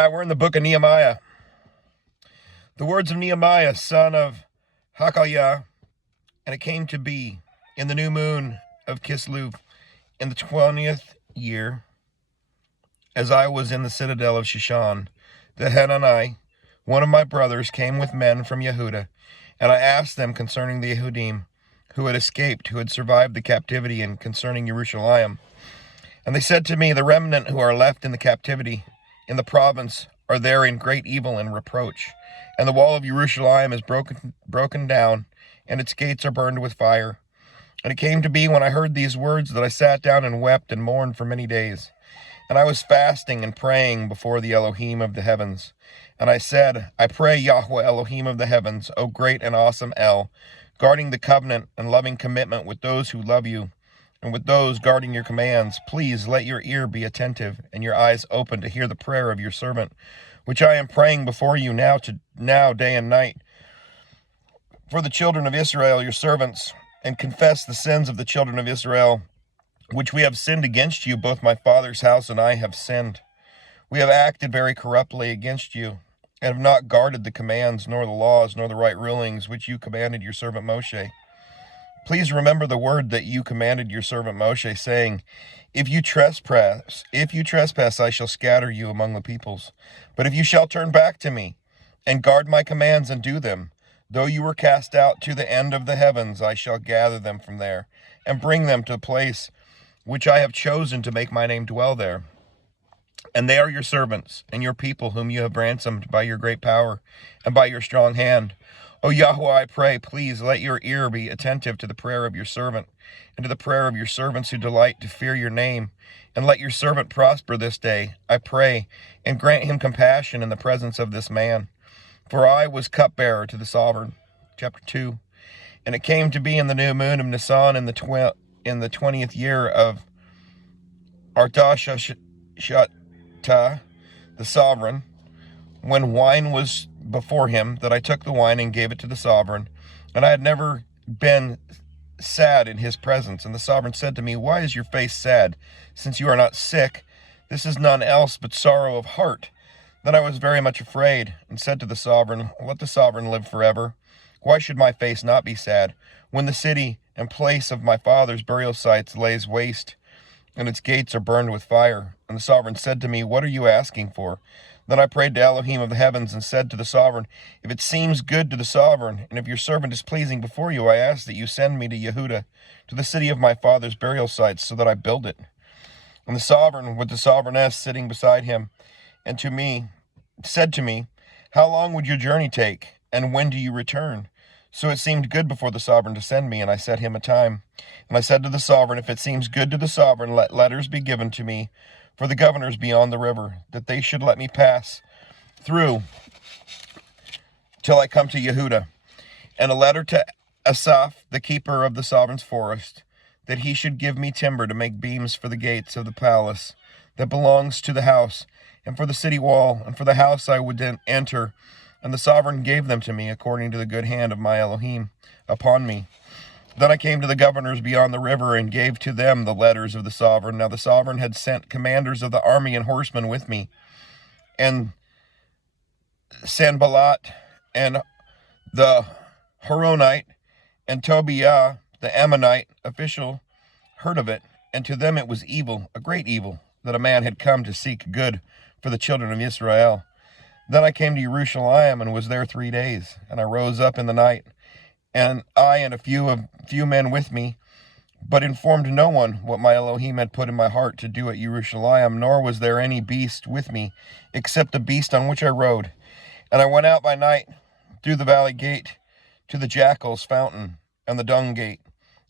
right, we're in the book of Nehemiah. The words of Nehemiah, son of Hakaliah, and it came to be in the new moon of Kislev, in the 20th year, as I was in the citadel of Shushan, that Hanani, one of my brothers, came with men from Yehuda, and I asked them concerning the Yehudim, who had escaped, who had survived the captivity, and concerning Jerusalem. And they said to me, the remnant who are left in the captivity in the province are there in great evil and reproach. And the wall of Jerusalem is broken down, and its gates are burned with fire. And it came to be when I heard these words that I sat down and wept and mourned for many days. And I was fasting and praying before the Elohim of the heavens. And I said, I pray Yahweh Elohim of the heavens, O great and awesome El, guarding the covenant and loving commitment with those who love you, and with those guarding your commands, please let your ear be attentive and your eyes open to hear the prayer of your servant, which I am praying before you now day and night, for the children of Israel, your servants, and confess the sins of the children of Israel, which we have sinned against you. Both my father's house and I have sinned. We have acted very corruptly against you, and have not guarded the commands, nor the laws, nor the right rulings, which you commanded your servant Moshe. Please remember the word that you commanded your servant Moshe, saying, If you trespass, I shall scatter you among the peoples. But if you shall turn back to me, and guard my commands and do them, though you were cast out to the end of the heavens, I shall gather them from there, and bring them to a place which I have chosen to make my name dwell there. And they are your servants, and your people whom you have ransomed by your great power, and by your strong hand. O Yahweh, I pray, please let your ear be attentive to the prayer of your servant, and to the prayer of your servants who delight to fear your name. And let your servant prosper this day, I pray, and grant him compassion in the presence of this man. For I was cupbearer to the sovereign. Chapter 2. And it came to be in the new moon of Nisan in the 20th year of Artashashta, the sovereign, when wine was before him, that I took the wine and gave it to the sovereign. And I had never been sad in his presence. And the sovereign said to me, Why is your face sad, since you are not sick? This is none else but sorrow of heart. Then I was very much afraid, and said to the sovereign, Let the sovereign live forever. Why should my face not be sad, when the city and place of my father's burial sites lays waste, and its gates are burned with fire? And the sovereign said to me, What are you asking for? Then I prayed to Elohim of the heavens, and said to the sovereign, If it seems good to the sovereign, and if your servant is pleasing before you, I ask that you send me to Yehuda, to the city of my father's burial sites, so that I build it. And the sovereign, with the sovereigness sitting beside him, and to me, said to me, How long would your journey take, and when do you return? So it seemed good before the sovereign to send me, and I set him a time. And I said to the sovereign, If it seems good to the sovereign, let letters be given to me for the governors beyond the river, that they should let me pass through till I come to Yehuda. And a letter to Asaph, the keeper of the sovereign's forest, that he should give me timber to make beams for the gates of the palace that belongs to the house, and for the city wall, and for the house I would then enter. And the sovereign gave them to me according to the good hand of my Elohim upon me. Then I came to the governors beyond the river, and gave to them the letters of the sovereign. Now the sovereign had sent commanders of the army and horsemen with me. And Sanballat, and the Horonite, and Tobiah, the Ammonite official, heard of it. And to them it was evil, a great evil, that a man had come to seek good for the children of Israel. Then I came to Jerusalem, and was there 3 days. And I rose up in the night, and I and a few men with me, but informed no one what my Elohim had put in my heart to do at Jerusalem, nor was there any beast with me, except the beast on which I rode. And I went out by night through the valley gate to the jackal's fountain and the dung gate,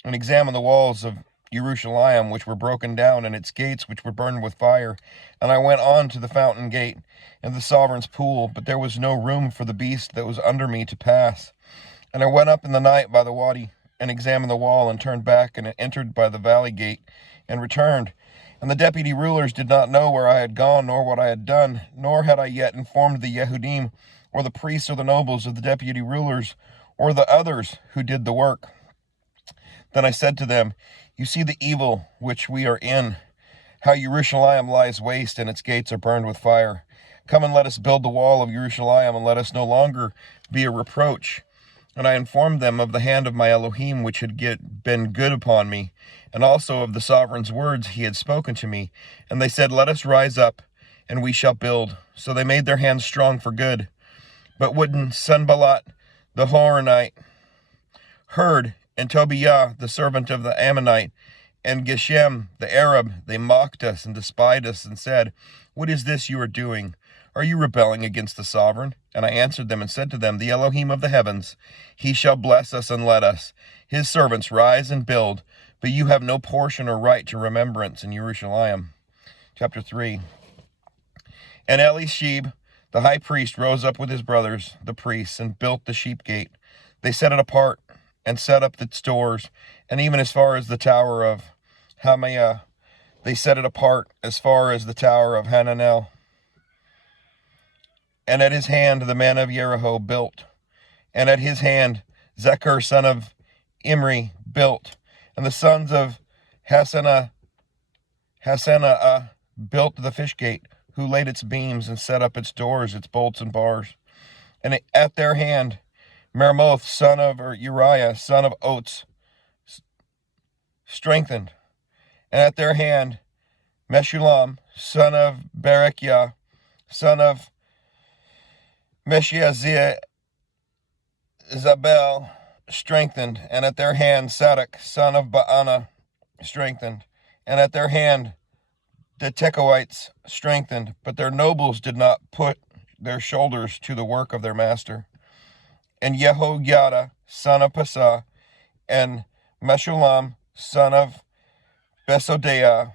and examined the walls of Jerusalem, which were broken down, and its gates, which were burned with fire. And I went on to the fountain gate and the sovereign's pool, but there was no room for the beast that was under me to pass. And I went up in the night by the wadi, and examined the wall, and turned back, and entered by the valley gate, and returned. And the deputy rulers did not know where I had gone, nor what I had done, nor had I yet informed the Yehudim, or the priests, or the nobles of the deputy rulers, or the others who did the work. Then I said to them, You see the evil which we are in, how Jerusalem lies waste, and its gates are burned with fire. Come and let us build the wall of Jerusalem, and let us no longer be a reproach. And I informed them of the hand of my Elohim, which had been good upon me, and also of the sovereign's words he had spoken to me. And they said, Let us rise up, and we shall build. So they made their hands strong for good. But when Sanballat the Horonite heard, and Tobiah the servant of the Ammonite, and Geshem the Arab, they mocked us and despised us, and said, What is this you are doing? Are you rebelling against the sovereign? And I answered them and said to them, The Elohim of the heavens, he shall bless us and let us, his servants, rise and build, but you have no portion or right to remembrance in Jerusalem. Chapter 3. And Eliashib, the high priest, rose up with his brothers, the priests, and built the sheep gate. They set it apart and set up its doors, and even as far as the tower of Hamiah, they set it apart as far as the tower of Hananel. And at his hand the man of Jericho built, and at his hand Zechar son of Imri built, and the sons of Hassenaah built the fish gate, who laid its beams and set up its doors, its bolts and bars. And at their hand Meremoth son of Uriah son of Ots strengthened, and at their hand Meshullam son of Berechiah son of Meshiazabel strengthened, and at their hand Sadok son of Baana strengthened, and at their hand the Tekoites strengthened, but their nobles did not put their shoulders to the work of their master. And Jehoiada son of Pasah and Meshullam son of Besodeiah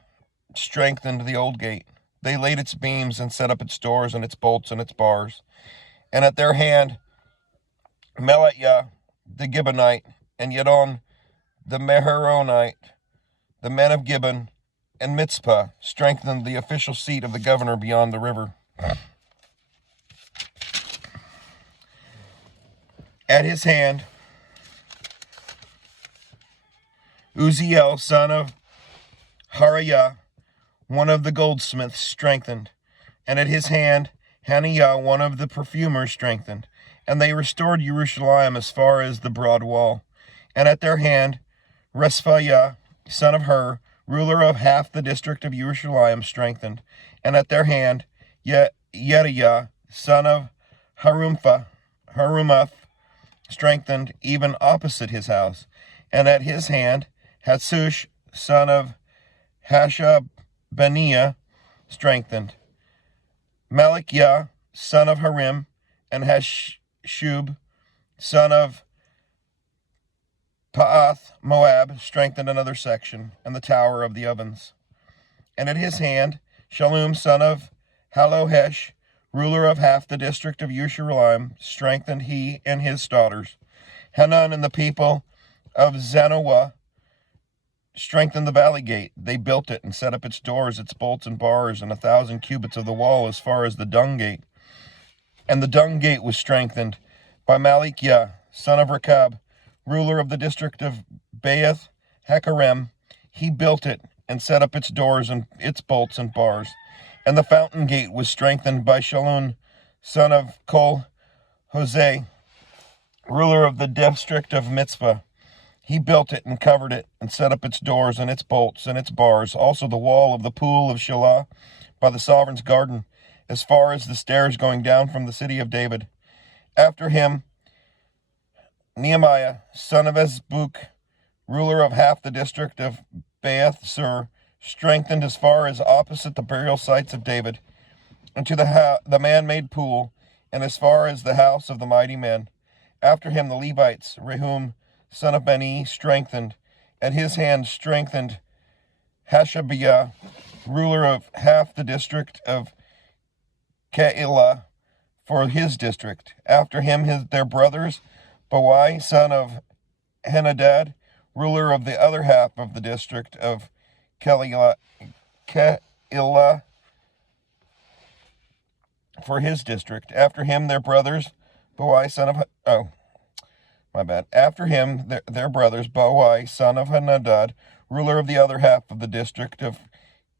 strengthened the old gate. They laid its beams and set up its doors and its bolts and its bars. And at their hand Melatiah the Gibeonite and Yadon the Mehoronite, the men of Gibeon, and Mitzpah strengthened the official seat of the governor beyond the river. At his hand Uzziel son of Hariah, one of the goldsmiths, strengthened, and at his hand Hananiah, one of the perfumers, strengthened, and they restored Jerusalem as far as the broad wall. And at their hand Rephaiah, son of Hur, ruler of half the district of Jerusalem, strengthened, and at their hand Yediah, son of Harumath, strengthened, even opposite his house. And at his hand Hatsush, son of Hashabaniah, strengthened. Malikiah, son of Harim, and Hashub, son of Paath Moab, strengthened another section, and the tower of the ovens. And at his hand Shallum, son of Halohesh, ruler of half the district of Jerusalem, strengthened he and his daughters. Hanan and the people of Zanoah strengthened the valley gate. They built it and set up its doors, its bolts and bars, and 1,000 cubits of the wall as far as the dung gate. And the dung gate was strengthened by Malikiah, son of Rechab, ruler of the district of Baeth Hakerem. He built it and set up its doors and its bolts and bars. And the fountain gate was strengthened by Shallun, son of Kol Hoseh, ruler of the district of Mitzvah. He built it and covered it and set up its doors and its bolts and its bars, also the wall of the pool of Shelah by the sovereign's garden, as far as the stairs going down from the city of David. After him, Nehemiah, son of Ezbuk, ruler of half the district of Baath Sur, strengthened as far as opposite the burial sites of David, and to the man-made pool, and as far as the house of the mighty men. After him the Levites, Rehum, son of Bani, strengthened. At his hand strengthened Hashabiah, ruler of half the district of Keilah, for his district. After him their brothers, Bawai, son of Henadad, ruler of the other half of the district of Keilah, for his district. After him their brothers, Bawai, son of After him their brothers, Bawai, son of Henadad, ruler of the other half of the district of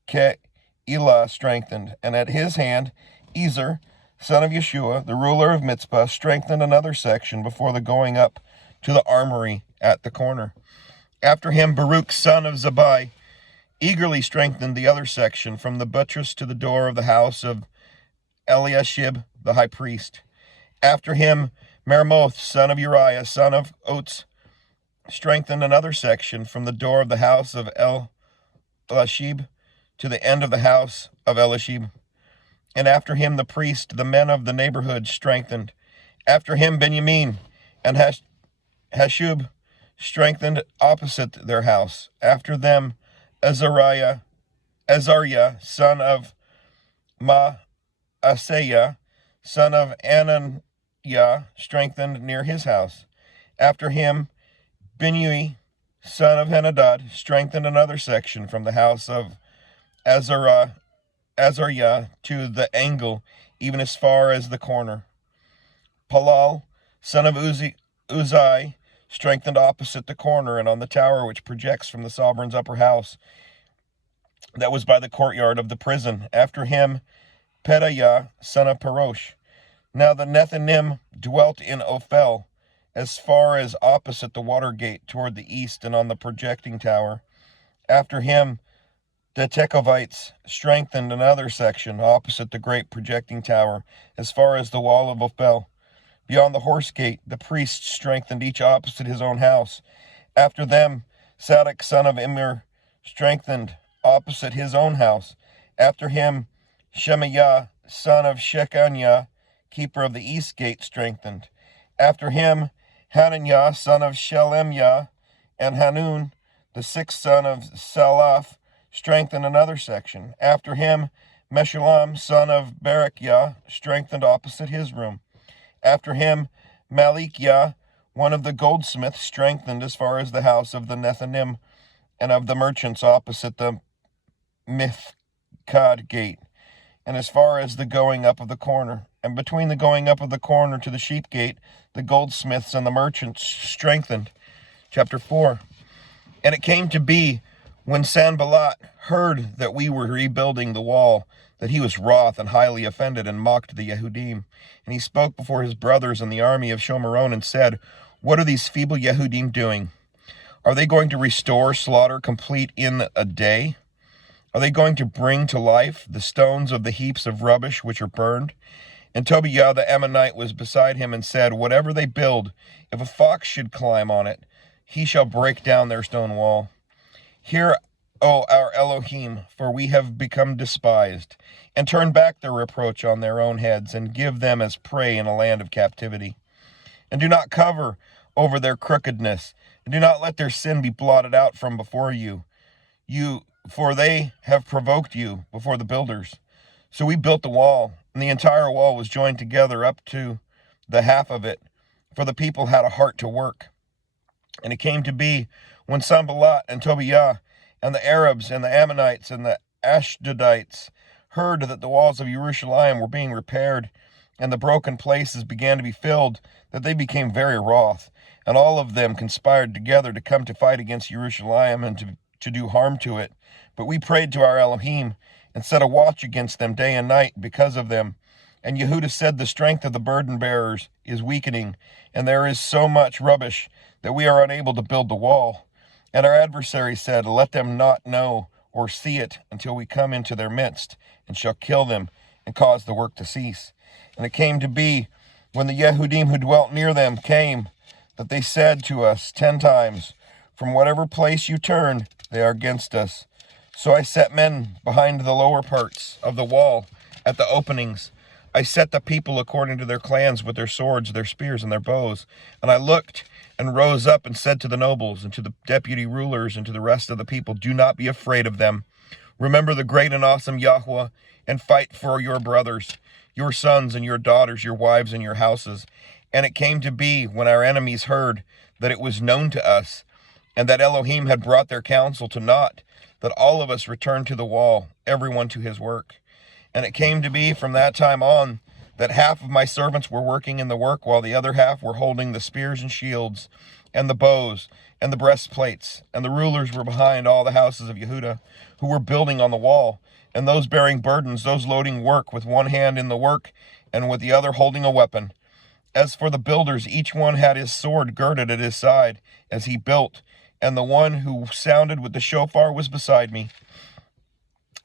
Keilah, strengthened. And at his hand Ezer, son of Yeshua, the ruler of Mitzpah, strengthened another section before the going up to the armory at the corner. After him, Baruch, son of Zabai, eagerly strengthened the other section from the buttress to the door of the house of Eliashib, the high priest. After him, Meremoth, son of Uriah, son of Ots, strengthened another section from the door of the house of Elishib to the end of the house of Elishib. And after him, the priest, the men of the neighborhood, strengthened. After him, Benjamin and Hashub strengthened opposite their house. After them, Azariah, son of Maaseiah, son of Ananiah, strengthened near his house. After him, Binnui, son of Henadad, strengthened another section from the house of Azariah to the angle, even as far as the corner. Palal, son of Uzai, strengthened opposite the corner and on the tower which projects from the sovereign's upper house that was by the courtyard of the prison. After him, Pedaiah, son of Parosh. Now the Nethinim dwelt in Ophel, as far as opposite the water gate toward the east and on the projecting tower. After him, the Tekovites strengthened another section opposite the great projecting tower, as far as the wall of Ophel. Beyond the horse gate, the priests strengthened each opposite his own house. After them, Sadok, son of Immer, strengthened opposite his own house. After him, Shemaiah, son of Shechaniah, keeper of the east gate, strengthened. After him, Hananiah, son of Shelemiah, and Hanun, the sixth son of Salaph, strengthened another section. After him, Meshullam, son of Berechiah, strengthened opposite his room. After him, Malikiah, one of the goldsmiths, strengthened as far as the house of the Nethinim and of the merchants opposite the Mifkad gate, and as far as the going up of the corner. And between the going up of the corner to the sheep gate, the goldsmiths and the merchants strengthened. Chapter 4. And it came to be, when Sanballat heard that we were rebuilding the wall, that he was wroth and highly offended and mocked the Yehudim. And he spoke before his brothers in the army of Shomeron and said, "What are these feeble Yehudim doing? Are they going to restore slaughter complete in a day? Are they going to bring to life the stones of the heaps of rubbish which are burned?" And Tobiah the Ammonite was beside him and said, "Whatever they build, if a fox should climb on it, he shall break down their stone wall. Hear, O our Elohim, for we have become despised, and turn back their reproach on their own heads, and give them as prey in a land of captivity. And do not cover over their crookedness, and do not let their sin be blotted out from before you, for they have provoked you before the builders." So we built the wall, and the entire wall was joined together up to the half of it, for the people had a heart to work. And it came to be, when Sanballat and Tobiah and the Arabs and the Ammonites and the Ashdodites heard that the walls of Jerusalem were being repaired, and the broken places began to be filled, that they became very wroth, and all of them conspired together to come to fight against Jerusalem and to do harm to it. But we prayed to our Elohim, and set a watch against them day and night because of them. And Yehuda said, "The strength of the burden bearers is weakening, and there is so much rubbish that we are unable to build the wall." And our adversary said, "Let them not know or see it until we come into their midst, and shall kill them, and cause the work to cease." And it came to be, when the Yehudim who dwelt near them came, that they said to us 10 times, "From whatever place you turn, they are against us." So I set men behind the lower parts of the wall at the openings. I set the people according to their clans with their swords, their spears, and their bows. And I looked and rose up and said to the nobles and to the deputy rulers and to the rest of the people, "Do not be afraid of them. Remember the great and awesome Yahweh, and fight for your brothers, your sons and your daughters, your wives and your houses." And it came to be, when our enemies heard that it was known to us, and that Elohim had brought their counsel to naught, that all of us returned to the wall, everyone to his work. And it came to be from that time on, that half of my servants were working in the work, while the other half were holding the spears and shields, and the bows, and the breastplates. And the rulers were behind all the houses of Yehuda, who were building on the wall. and those bearing burdens, those loading work with one hand in the work and with the other holding a weapon. As for the builders, each one had his sword girded at his side as he built, and the one who sounded with the shofar was beside me.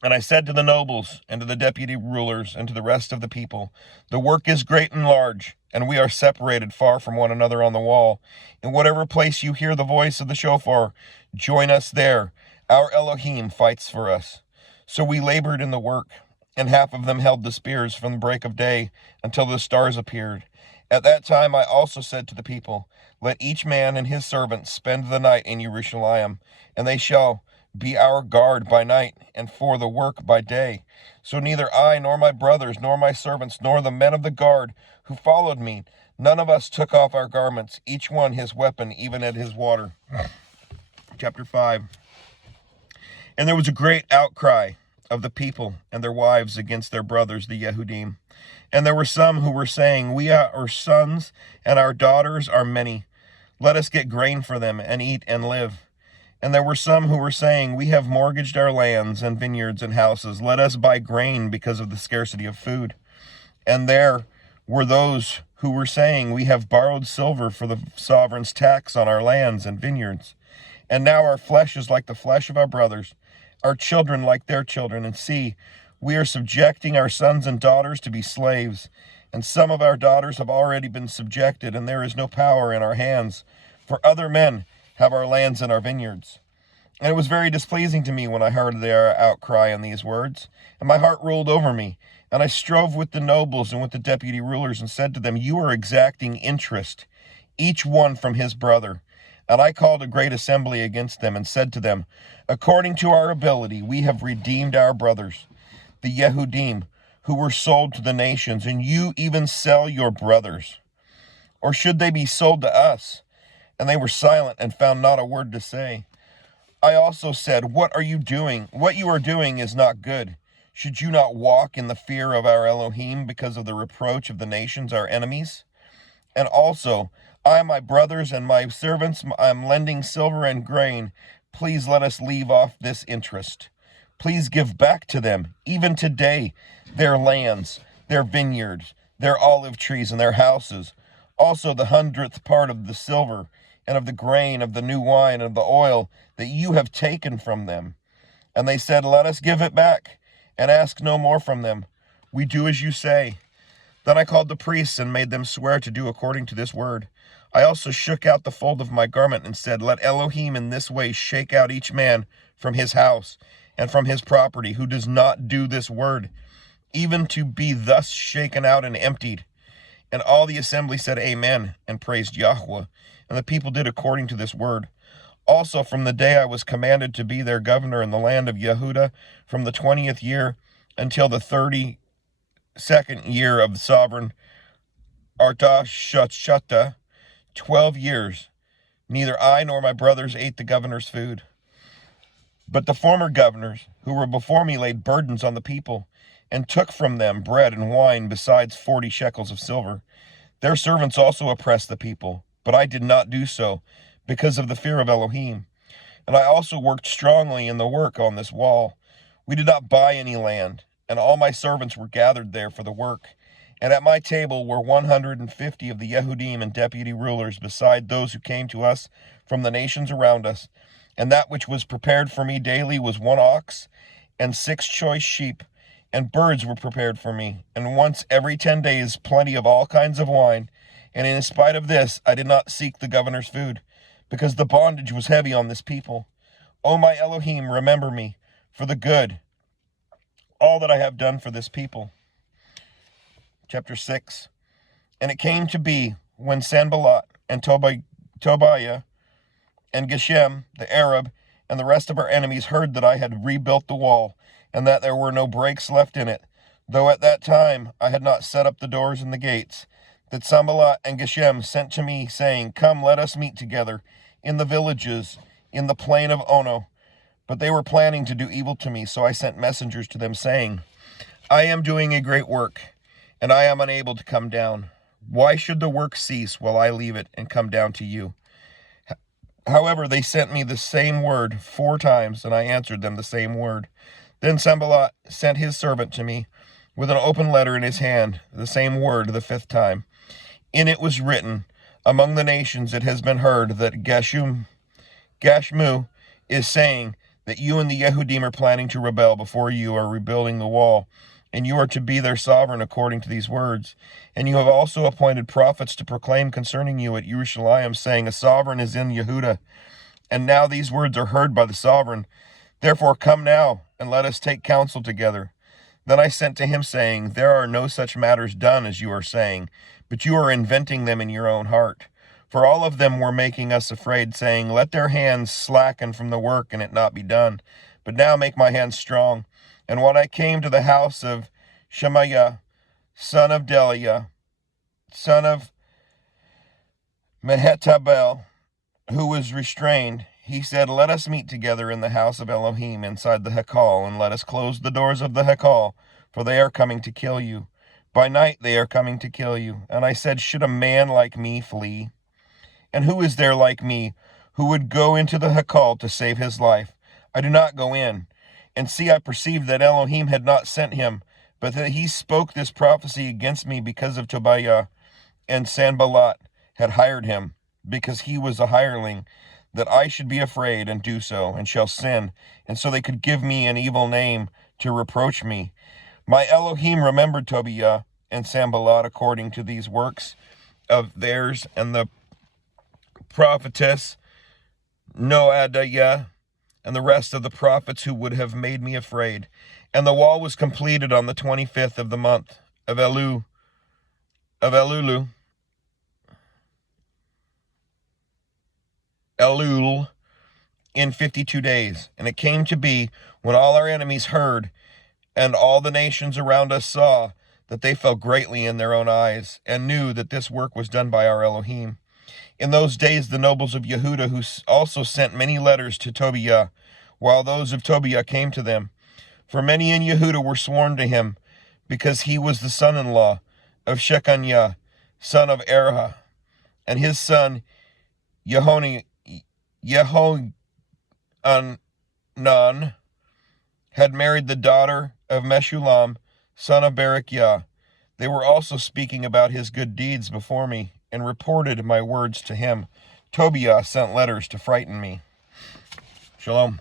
And I said to the nobles, and to the deputy rulers, and to the rest of the people, the work is great and large, and we are separated far from one another on the wall. In whatever place you hear the voice of the shofar, join us there. Our Elohim fights for us. So we labored in the work, and half of them held the spears from the break of day until the stars appeared. At that time I also said to the people, let each man and his servant spend the night in Jerusalem, and they shall be our guard by night, and for the work by day. So neither I, nor my brothers, nor my servants, nor the men of the guard who followed me, none of us took off our garments, each one his weapon, even at his water. Chapter 5. And there was a great outcry of the people and their wives against their brothers, the Yehudim. And there were some who were saying, our sons and our daughters are many. Let us get grain for them and eat and live. And there were some who were saying, we have mortgaged our lands and vineyards and houses. Let us buy grain because of the scarcity of food. And there were those who were saying, we have borrowed silver for the sovereign's tax on our lands and vineyards. And now our flesh is like the flesh of our brothers, our children like their children. And see, we are subjecting our sons and daughters to be slaves. And some of our daughters have already been subjected, and there is no power in our hands. For other men have our lands and our vineyards. And it was very displeasing to me when I heard their outcry in these words, and my heart ruled over me. And I strove with the nobles and with the deputy rulers and said to them, you are exacting interest, each one from his brother. And I called a great assembly against them and said to them, according to our ability, we have redeemed our brothers, the Yehudim, who were sold to the nations, and you even sell your brothers. Or should they be sold to us? And they were silent and found not a word to say. I also said, what are you doing? What you are doing is not good. Should you not walk in the fear of our Elohim because of the reproach of the nations, our enemies? And also, I, my brothers, and my servants, I am lending silver and grain. Please let us leave off this interest. Please give back to them, even today, their lands, their vineyards, their olive trees, and their houses. Also the 100th part of the silver, and of the grain, of the new wine, and of the oil that you have taken from them. And they said, let us give it back, and ask no more from them. We do as you say. Then I called the priests and made them swear to do according to this word. I also shook out the fold of my garment and said, let Elohim in this way shake out each man from his house and from his property who does not do this word, even to be thus shaken out and emptied. And all the assembly said amen and praised Yahweh. And the people did according to this word. Also from the day I was commanded to be their governor in the land of Yehuda, from the 20th year until the 32nd year of the sovereign Artashshata, 12 years, neither I nor my brothers ate the governor's food. But the former governors who were before me laid burdens on the people, and took from them bread and wine besides 40 shekels of silver. Their servants also oppressed the people, but I did not do so, because of the fear of Elohim. And I also worked strongly in the work on this wall. We did not buy any land, and all my servants were gathered there for the work. And at my table were 150 of the Yehudim and deputy rulers, beside those who came to us from the nations around us. And that which was prepared for me daily was 1 ox and 6 choice sheep, and birds were prepared for me, and once every 10 days plenty of all kinds of wine. And in spite of this, I did not seek the governor's food, because the bondage was heavy on this people. O my Elohim, remember me for the good, all that I have done for this people. Chapter 6. And it came to be, when Sanballat and Tobiah and Geshem, the Arab, and the rest of our enemies heard that I had rebuilt the wall, and that there were no breaks left in it, though at that time I had not set up the doors and the gates, that Sanballat and Geshem sent to me, saying, come, let us meet together in the villages, in the plain of Ono. But they were planning to do evil to me, so I sent messengers to them, saying, I am doing a great work, and I am unable to come down. Why should the work cease while I leave it and come down to you? However, they sent me the same word 4 times, and I answered them the same word. Then Sanballat sent his servant to me with an open letter in his hand, the same word the 5th time. In it was written, among the nations it has been heard that Gashmu is saying that you and the Yehudim are planning to rebel before you are rebuilding the wall, and you are to be their sovereign according to these words. And you have also appointed prophets to proclaim concerning you at Jerusalem, saying, a sovereign is in Yehuda. And now these words are heard by the sovereign. Therefore come now, and let us take counsel together. Then I sent to him, saying, there are no such matters done as you are saying, but you are inventing them in your own heart. For all of them were making us afraid, saying, let their hands slacken from the work, and it not be done. But now make my hands strong. And when I came to the house of Shemaiah, son of Deliah, son of Mehetabel, who was restrained, he said, let us meet together in the house of Elohim inside the Hekal, and let us close the doors of the Hekal, for they are coming to kill you. By night they are coming to kill you. And I said, should a man like me flee? And who is there like me who would go into the Hekal to save his life? I do not go in. And see, I perceived that Elohim had not sent him, but that he spoke this prophecy against me because of Tobiah, and Sanballat had hired him, because he was a hireling, that I should be afraid and do so, and shall sin, and so they could give me an evil name to reproach me. My Elohim remembered Tobiah and Sanballat according to these works of theirs, and the prophetess Noadiah, and the rest of the prophets who would have made me afraid. And the wall was completed on the 25th of the month of Elul, in 52 days. And it came to be, when all our enemies heard, and all the nations around us saw, that they fell greatly in their own eyes, and knew that this work was done by our Elohim. In those days the nobles of Yehuda, who also sent many letters to Tobiah, while those of Tobiah came to them. For many in Yehuda were sworn to him, because he was the son-in-law of Shechaniah, son of Erha, and his son Yehohanan had married the daughter of Meshullam, son of Berechiah. They were also speaking about his good deeds before me, and reported my words to him. Tobiah sent letters to frighten me. Shalom.